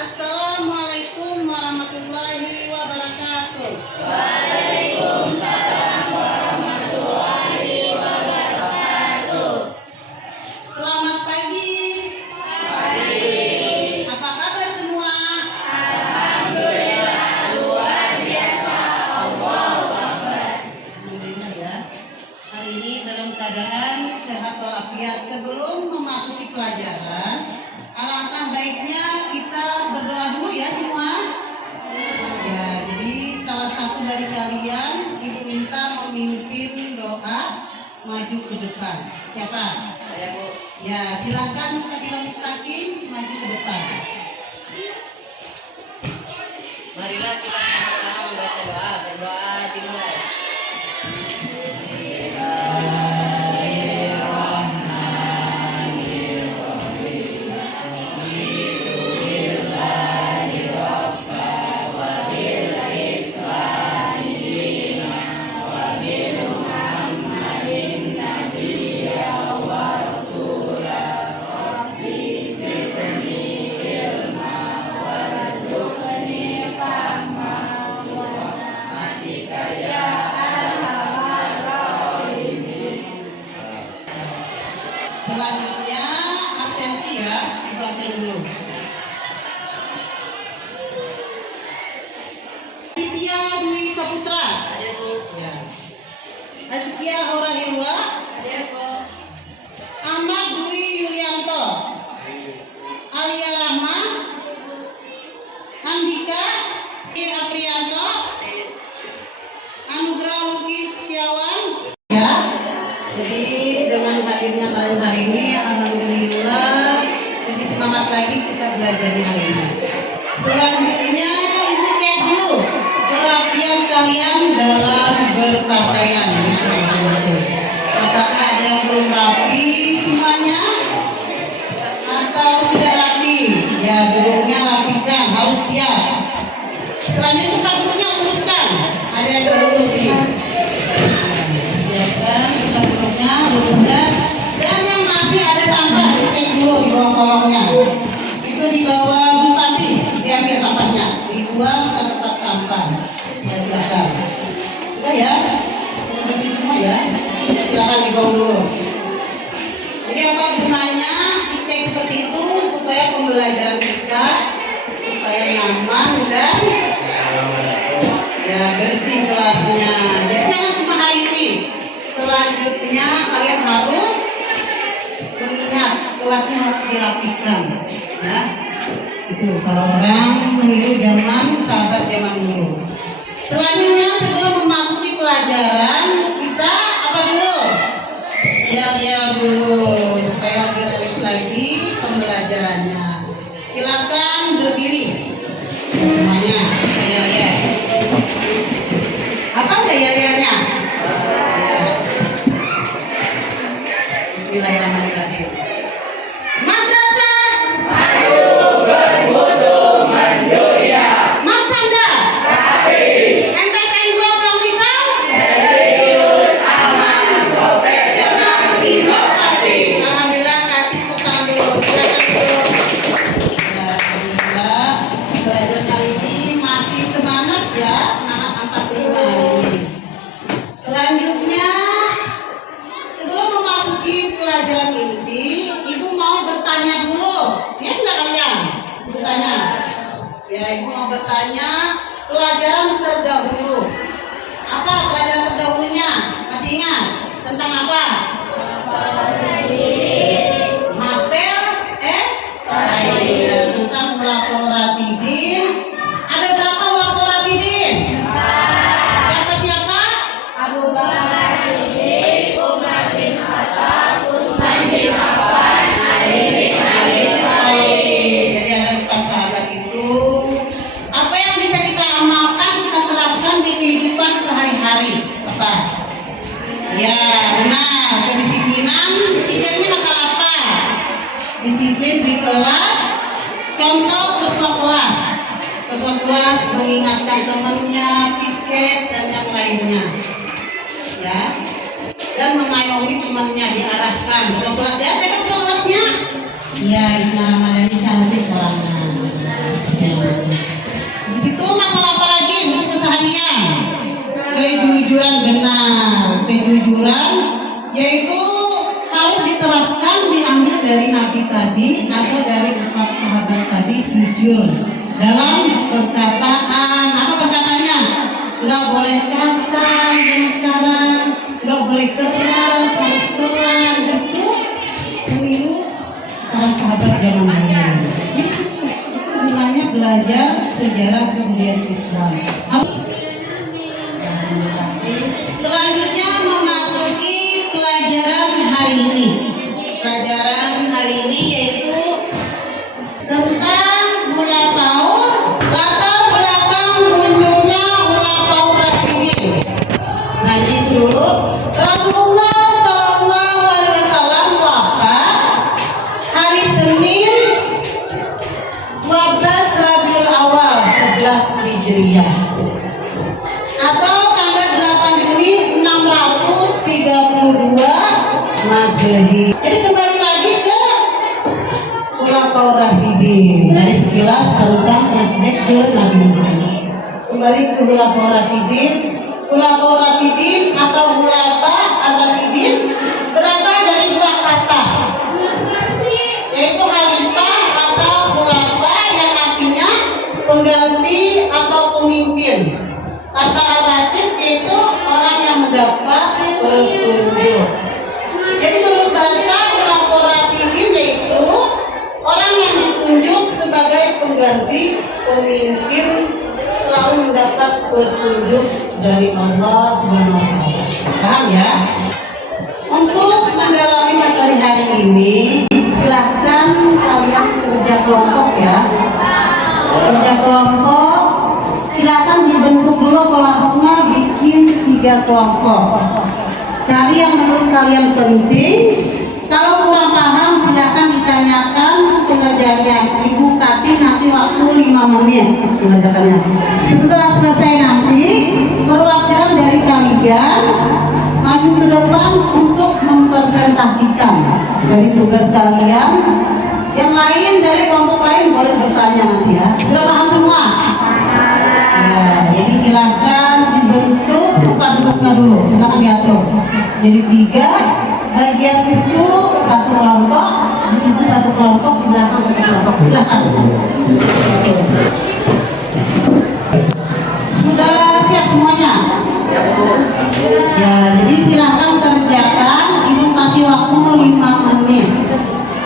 Assalamualaikum warahmatullahi wabarakatuh. Waalaikumsalam warahmatullahi wabarakatuh. Selamat pagi. Pagi. Apa kabar semua? Alhamdulillah luar biasa. Allahu Akbar. Alhamdulillah ya. Hari ini dalam keadaan sehat walafiat. Sebelum memasuki pelajaran, alangkah baiknya kita berdoa dulu ya semua. Ya, jadi salah satu dari kalian Ibu minta memimpin doa maju ke depan. Siapa? Saya Bu. Ya, silakan Fadila Mustaqim maju ke depan. Marilah kita sama-sama membaca doa. Berdoa dimulai. Selanjutnya absensi ya, Ibu absen dulu. Aditya Dwi Saputra. Hadir Bu. Ya. Azkia Hora Hirwa. Hadir Bu. Ahmad Dwi Yulianto. Alia Rahma. Andika Aprianto. Hadir. Anugrah Luki Setiawan. Ya. Jadi dengan hadirnya kalian hari ini, alhamdulillah lebih semangat lagi kita belajar di hari ini. Selanjutnya Ibu cek dulu kerapian kalian dalam berpakaian. Apakah ada yang belum rapi semuanya? Atau sudah rapi? Ya, duduknya rapikan, harus siap. Selanjutnya kaburnya luruskan. Ada yang gak lurus nih? Siapkan kaburnya, luruskan. Dan yang masih ada sampah, dicek dulu di bawah kolongnya. Itu di bawah Gustati, diambil sampahnya, dibuang ke tempat sampah. Ya, silakan. Sudah ya? Bersih semua ya? Ya, silakan dibuang dulu. Jadi apa gunanya dicek seperti itu supaya pembelajaran kita supaya nyaman dan ya bersih kelasnya. Jadi jangan cuma hari ini. Selanjutnya kalian harus mengingat kelasnya harus dirapikan. Ya, itu kalau orang meniru zaman sahabat zaman dulu. Selanjutnya sebelum memasuki pelajaran kita apa dulu? Yel-yel dulu supaya lebih relate lagi pembelajarannya. Silakan berdiri. Ya, semuanya saya lihat. Apa yel-yelnya? Bismillahirrahmanirrahim. Madrasah Maksanda MTSN 2 Pulang Pisang Profesional Inovatif. Alhamdulillah, kasih tepuk tangan dulu. Silakan dulu. Ya, alhamdulillah pelajaran kali ini masih semangat ya, semangat 45 hari ini. Selanjutnya sebelum memasuki pelajaran inti, Ibu mau bertanya dulu. Siap nggak kalian? Ibu tanya. Ya, Ibu mau bertanya pelajaran terdahulu. Apa pelajaran terdahulunya? Masih ingat? Tentang apa? Mapel S. Ya, tentang melaporasi din. Ada berapa melaporasi din? Siapa? Abu Bakar Siddiq, Umar bin Khattab, Utsman bin Affan, Ali bin Abi Thalib. Jadi ada 4 sahabat itu. Apa yang bisa kita amalkan, kita terapkan di kehidupan sehari-hari? Apa? Ya, benar. Kedisiplinan. Disiplinnya masalah apa? Disiplin di kelas. Contoh ketua kelas. Ketua kelas mengingatkan temannya, piket dan yang lainnya. Ya. Dan mengayomi temannya, diarahkan. Ketua kelas ya, saya ketua kelasnya. Ya, Isna Ramadhani cantik orangnya. kejujuran, yaitu harus diterapkan diambil dari Nabi tadi atau dari 4 sahabat tadi, jujur dalam perkataan. Apa perkataannya? Nggak boleh kasar zaman sekarang, nggak boleh keras, harus pelan. Itu meniru para sahabat zaman dahulu. Jadi itu gunanya belajar sejarah kebudayaan Islam. Terima kasih. Selanjutnya memasuki pelajaran hari ini. Pelajaran hari ini yaitu tentang Khulafaur, latar belakang munculnya Khulafaur Rasyidin. Nah, itu dulu. Rasulullah Shallallahu Alaihi Wasallam wafat hari Senin 12 Rabiul Awal 11 Hijriah atau tanggal 8 Juni 632 Masehi. Jadi kembali lagi ke Khulafaur Rasyidin. Dari sekilas tentang flashback ke Nabi Muhammad. Kembali ke Khulafaur Rasyidin. Khulafaur Rasyidin atau Khulafa Ar-Rasyidin berasal dari 2 kata, yaitu khalifah atau khulafa yang artinya pengganti atau pemimpin. Kata Ar-Rasyid yaitu orang yang mendapat petunjuk. Jadi menurut bahasa Khulafaur Rasyidin yaitu orang yang ditunjuk sebagai pengganti pemimpin, selalu mendapat petunjuk dari Allah Subhanahu wa Ta'ala. Paham ya? Untuk mendalami materi hari ini, silahkan kalian kerja kelompok ya. Kerja kelompok, silahkan dibentuk dulu kelompoknya, bikin 3 kelompok. Cari yang menurut kalian penting. Kalau kurang paham, silahkan ditanyakan pengerjaannya. Ibu kasih nanti waktu 5 menit mengerjakannya. Setelah selesai nanti, perwakilan dari kalian maju ke depan untuk mempresentasikan dari tugas kalian. Yang lain dari kelompok lain boleh bertanya nanti ya. Sudah paham semua? Ya, jadi silahkan dibentuk tempat duduknya dulu. Silahkan diatur. Jadi 3 bagian itu 1 kelompok, di situ 1 kelompok, di belakang 1 kelompok. Silahkan. Sudah siap semuanya? Ya, jadi silahkan kerjakan. Ibu kasih waktu 5 menit.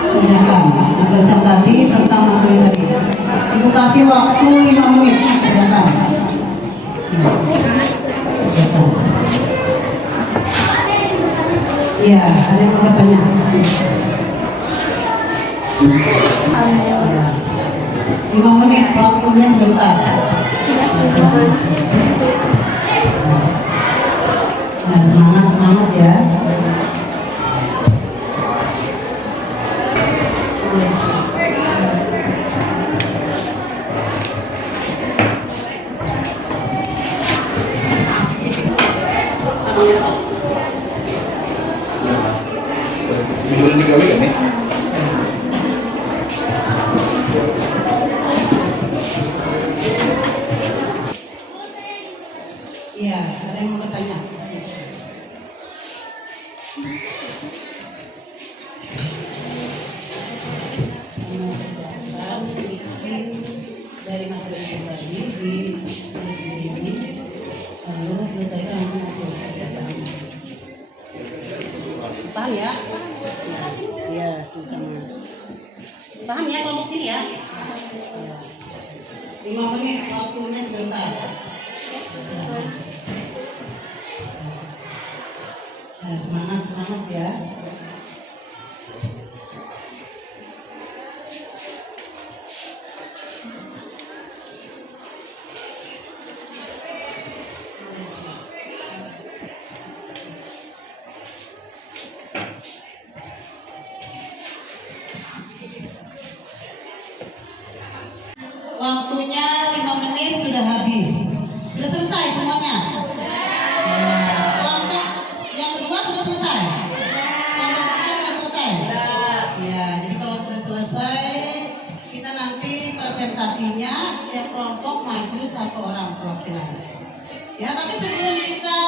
Kerjakan. Tugasan tadi tentang materi tadi. Ibu kasih waktu 5 menit. Kerjakan. Iya, ada yang mau bertanya? 5 menit, waktunya sebentar. Nah, semangat ya. Iya, ada yang mau bertanya? Dari materi yang tadi di sini, lalu selesaikan paham ya? Iya, sama. Paham ya kelompok sini ya? 5 menit, waktunya sebentar. Nah, semangat ya. Waktunya 5 menit sudah habis. Sudah selesai semuanya? Kelompok yang kedua sudah selesai? Kelompok ketiga sudah selesai? Ya, jadi kalau sudah selesai, kita nanti presentasinya tiap kelompok maju 1 orang perwakilan. Ya, tapi sebelum kita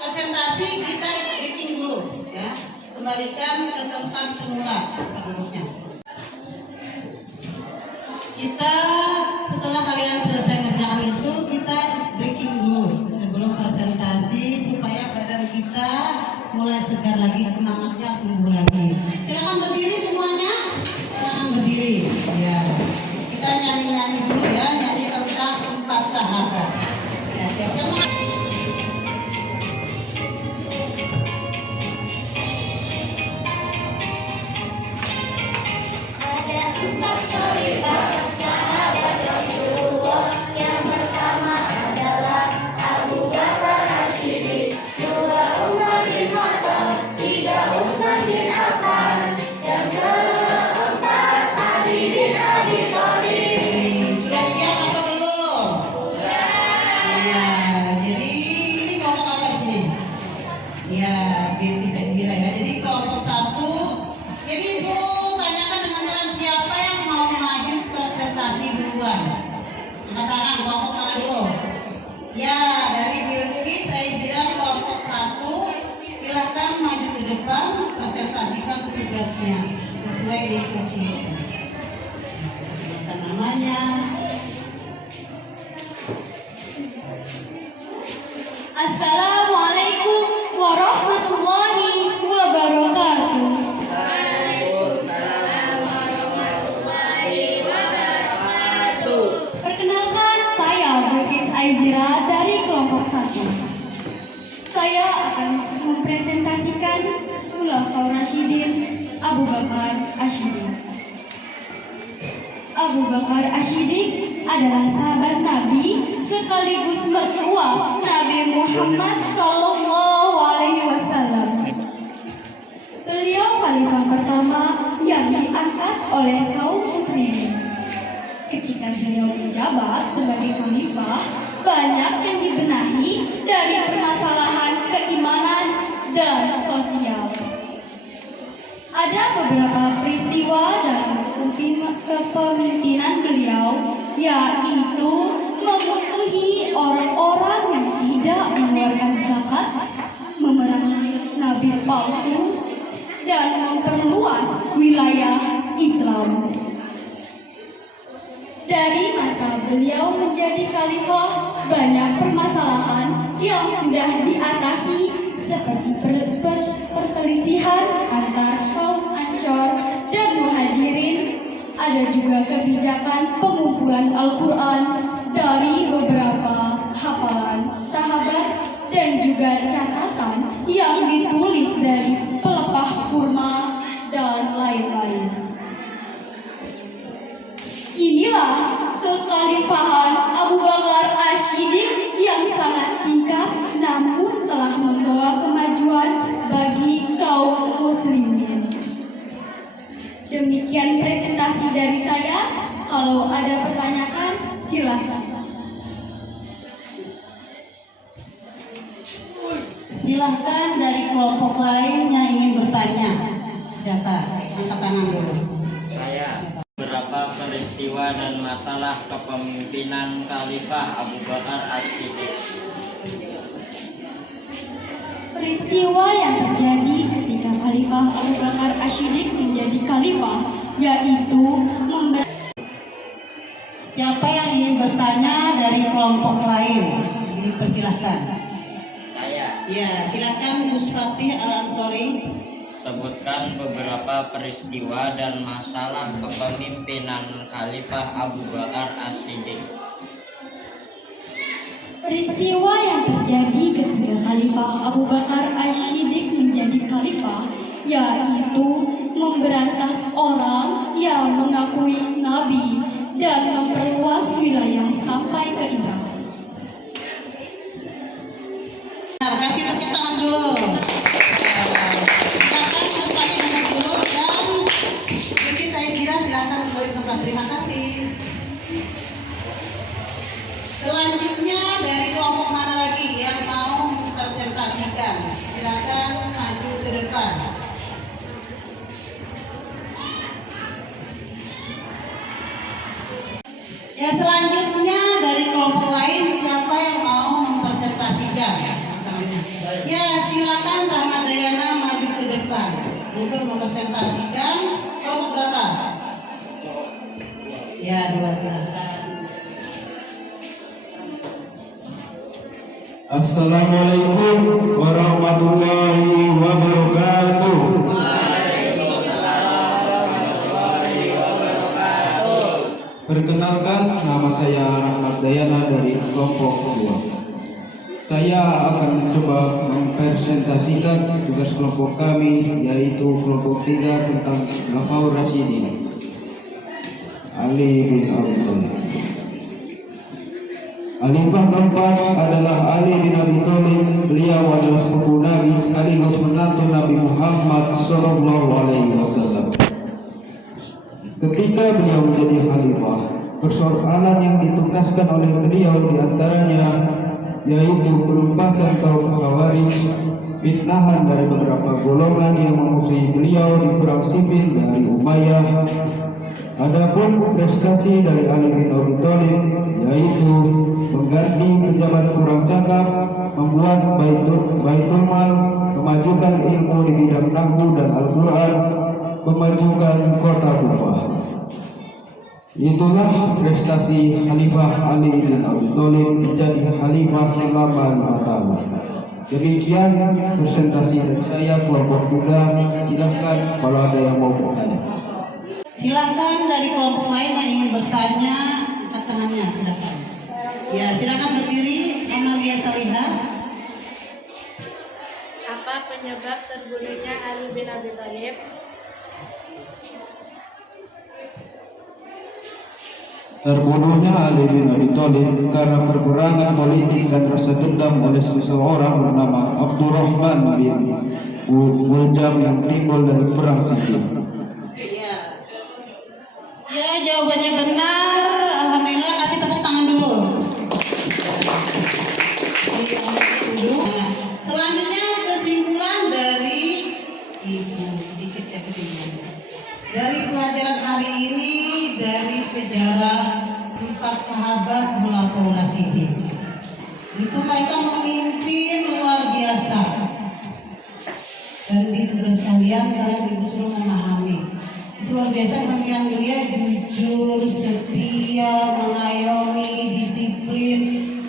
presentasi presentasi kita breaking dulu ya. Kembalikan ke tempat semula duduknya. Kita setelah kalian selesai ngerjakan itu kita breaking dulu sebelum presentasi supaya badan kita mulai segar lagi, semangatnya tumbuh lagi. Silakan berdiri semuanya. Silakan berdiri. Ya. Kita nyanyi-nyanyi dulu ya, nyanyi tentang 4 sahabat. Ya, siap-siap. Ada 4 khalifah sahabat Rasulullah. Yang pertama adalah Abu Bakar As-Siddiq, 2 Umar bin Khattab, 3 Utsman bin Affan, yang keempat Ali bin Abi Thalib. Sudah siap atau belum? Sudah. Ya, jadi ini kelompok apa di sini? Ya, bisa dikira ya. Jadi kelompok 1. Jadi Ibu tanyakan dengan kalian siapa yang mau maju presentasi duluan? Angkat tangan, kelompok mana dulu? Ya, dari Bilqis Aizira kelompok 1. Silahkan maju ke depan, presentasikan tugasnya sesuai instruksi. Dan namanya. Assalamualaikum warahmatullahi wabarakatuh. Perkenalkan, saya Bilqis Aizira dari kelompok 1. Saya akan mempresentasikan Khulafaur Rasyidin Abu Bakar As-Siddiq. Abu Bakar As-Siddiq adalah sahabat Nabi sekaligus mertua Nabi Muhammad SAW. Beliau khalifah pertama yang diangkat oleh kaum muslimin. Ketika beliau menjabat sebagai khalifah, banyak yang dibenahi dari permasalahan keimanan dan sosial. Ada beberapa peristiwa dalam kepemimpinan beliau, yaitu memusuhi orang-orang yang tidak mengeluarkan zakat, memerangi nabi palsu, dan memperluas wilayah Islam. Dari masa beliau menjadi khalifah, banyak permasalahan yang sudah diatasi seperti perselisihan antar kaum Ansor dan Muhajirin. Ada juga kebijakan pengumpulan Al-Quran dari beberapa hafalan sahabat dan juga catatan yang ditulis dari pelepah kurma dan lain-lain. Inilah kekhalifahan Abu Bakar As-Siddiq yang sangat singkat namun telah membawa kemajuan bagi kaum muslimin. Demikian presentasi dari saya. Kalau ada pertanyaan, silakan. Silahkan dari kelompok lain yang ingin bertanya. Siapa? Angkat tangan dulu. Saya. Beberapa peristiwa dan masalah kepemimpinan Khalifah Abu Bakar As-Siddiq. Peristiwa yang terjadi ketika Khalifah Abu Bakar As-Siddiq menjadi khalifah, yaitu Siapa yang ingin bertanya dari kelompok lain? Dipersilahkan. Saya. Ya, silahkan Gus Fatih Al-Ansori. Sebutkan beberapa peristiwa dan masalah kepemimpinan Khalifah Abu Bakar As-Siddiq. peristiwa yang terjadi ketika Khalifah Abu Bakar As-Siddiq menjadi khalifah, yaitu memberantas orang yang mengakui Nabi dan memperluas wilayah sampai ke Irak. Nah, kasih tepuk tangan dulu. Silakan Gus Fatih duduk dulu dan jadi saya kira silakan kembali ke tempat. Terima kasih. Selanjutnya dari kelompok mana lagi yang mau presentasikan? Silakan maju ke depan. Ya, selanjutnya dari kelompok lain siapa yang mau mempresentasikan? Tangannya. Ya, silakan Rahmat Dayana maju ke depan untuk mempresentasikan kelompok berapa? Ya, 2 silakan. Assalamualaikum warahmatullahi wabarakatuh. Perkenalkan, nama saya Rahmat Dayana dari kelompok 2. Saya akan mencoba mempresentasikan tugas kelompok kami, yaitu kelompok 3 tentang Khulafaur Rasyidin Ali bin Abi Thalib. Khalifah keempat adalah Ali bin Abi Thalib. Beliau adalah sepupu Nabi sekaligus menantu Nabi Muhammad Sallallahu Alaihi Wasallam. Ketika beliau menjadi khalifah, persoalan yang dituntaskan oleh beliau diantaranya yaitu penumpasan kaum Khawarij, fitnahan dari beberapa golongan yang memusuhi beliau di perang sipil dari Umayyah. Adapun prestasi dari Ali bin Abi Thalib yaitu mengganti pejabat kurang cakap, membuat baitul mal, memajukan ilmu di bidang nahwu dan Al-Quran, memajukan kota Kufah. Itulah prestasi Khalifah Ali bin Abi Thalib menjadi khalifah selama 5 tahun. Demikian presentasi dari saya kelompok 3. Silahkan kalau ada yang mau bertanya. Silakan dari kelompok lain yang ingin bertanya, angkat tangannya silakan. Ya, silakan berdiri. Amalia Salihah. Apa penyebab terbunuhnya Ali bin Abi Thalib? Terbunuhnya Ali bin Abi Thalib karena perperangan politik dan rasa dendam oleh seseorang bernama Abdurrahman bin Muljam yang timbul dari perang sipil. Ya. Ya, jawabannya benar. Alhamdulillah, kasih tepuk tangan dulu. Nah, selanjutnya kesimpulan dari Ibu, sedikit ya kesimpulannya. Dari pelajaran hari ini dari sejarah 4 sahabat Khulafaur Rasyidin. Itu mereka memimpin luar biasa. Dan di tugas kalian disuruh memahami. Itu luar biasa kemampuan dia jujur, setia, mengayomi, disiplin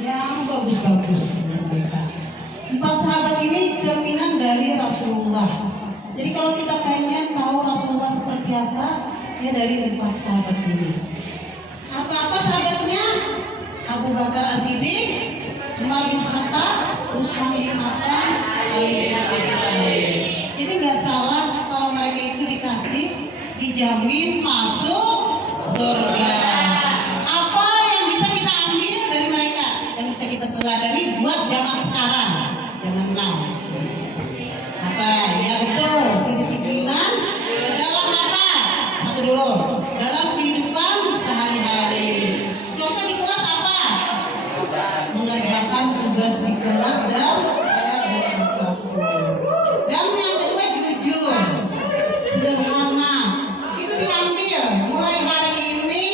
yang bagus-bagus mereka. 4 sahabat ini cerminan dari Rasulullah. Jadi kalau kita pengen tahu Rasulullah seperti apa, ya dari 4 sahabat ini. Apa-apa sahabatnya? Abu Bakar As-Siddiq, Umar bin Khattab, Utsman bin Affan, Ali bin Abi Thalib. Jadi nggak salah kalau mereka itu dikasih dijamin masuk surga. Apa yang bisa kita ambil dari mereka? Yang bisa kita teladani buat zaman sekarang, zaman now. Apa? Ya betul, kedisiplinan dalam apa? Satu dulu, dalam kehidupan sehari-hari. Contoh di kelas apa? Mengerjakan tugas di kelas dan yang kedua jujur, sederhana. Itu diambil mulai hari ini,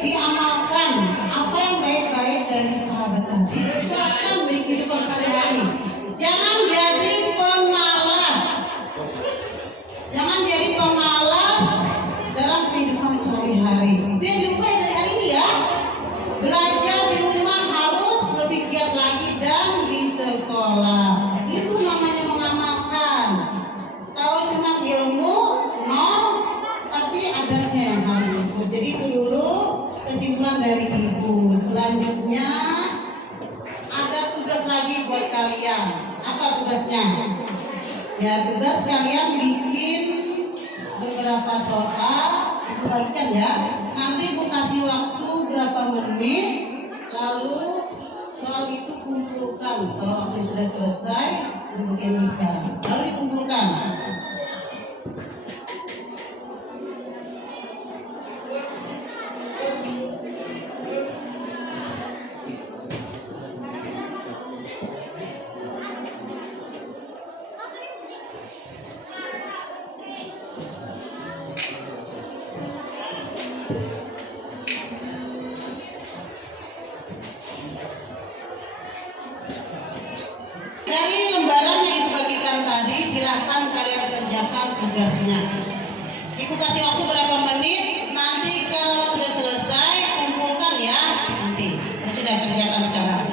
diamalkan apa yang baik-baik dari sahabat tadi diterapkan di kehidupan sehari-hari. Jangan jadi pemalas. Jangan jadi pemalas dalam kehidupan sehari-hari. Itu yang dirubah dari hari ini ya. Belajar di rumah harus lebih giat lagi dan di sekolah. Itu namanya mengamalkan. Kalau cuma ilmu, nol, tapi adabnya yang harus ikut. Jadi itu dulu kesimpulan dari Ibu. Selanjutnya ada tugas lagi buat kalian. Apa tugasnya? Ya, tugas kalian bikin beberapa soal, Ibu bagikan ya. Nanti Ibu kasih waktu berapa menit, lalu soal itu kumpulkan. Kalau waktu sudah selesai, Ibu bikin sekarang. Lalu dikumpulkan. Dari lembaran tugasnya. Ibu kasih waktu berapa menit, nanti kalau sudah selesai kumpulkan ya. Nanti saya sudah kerjakan sekarang.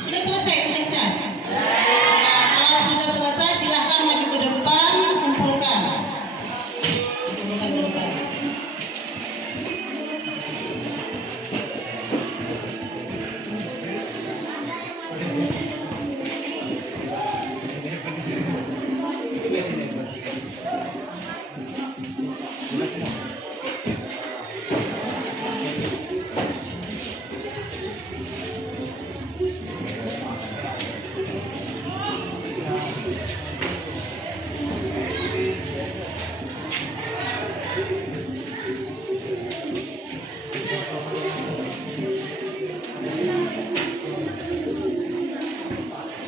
Sudah selesai tugasnya? Ya, kalau sudah selesai silahkan maju ke depan, kumpulkan. Kumpulkan ke depan.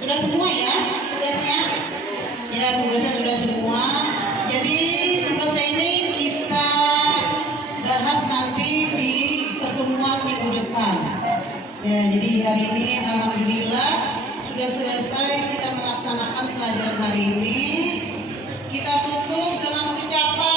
Sudah semua ya tugasnya? Ya, tugasnya sudah semua. Jadi tugasnya ini kita bahas nanti di pertemuan minggu depan. Ya, jadi hari ini alhamdulillah sudah selesai kita melaksanakan pelajaran hari ini. Kita tutup dengan ucapan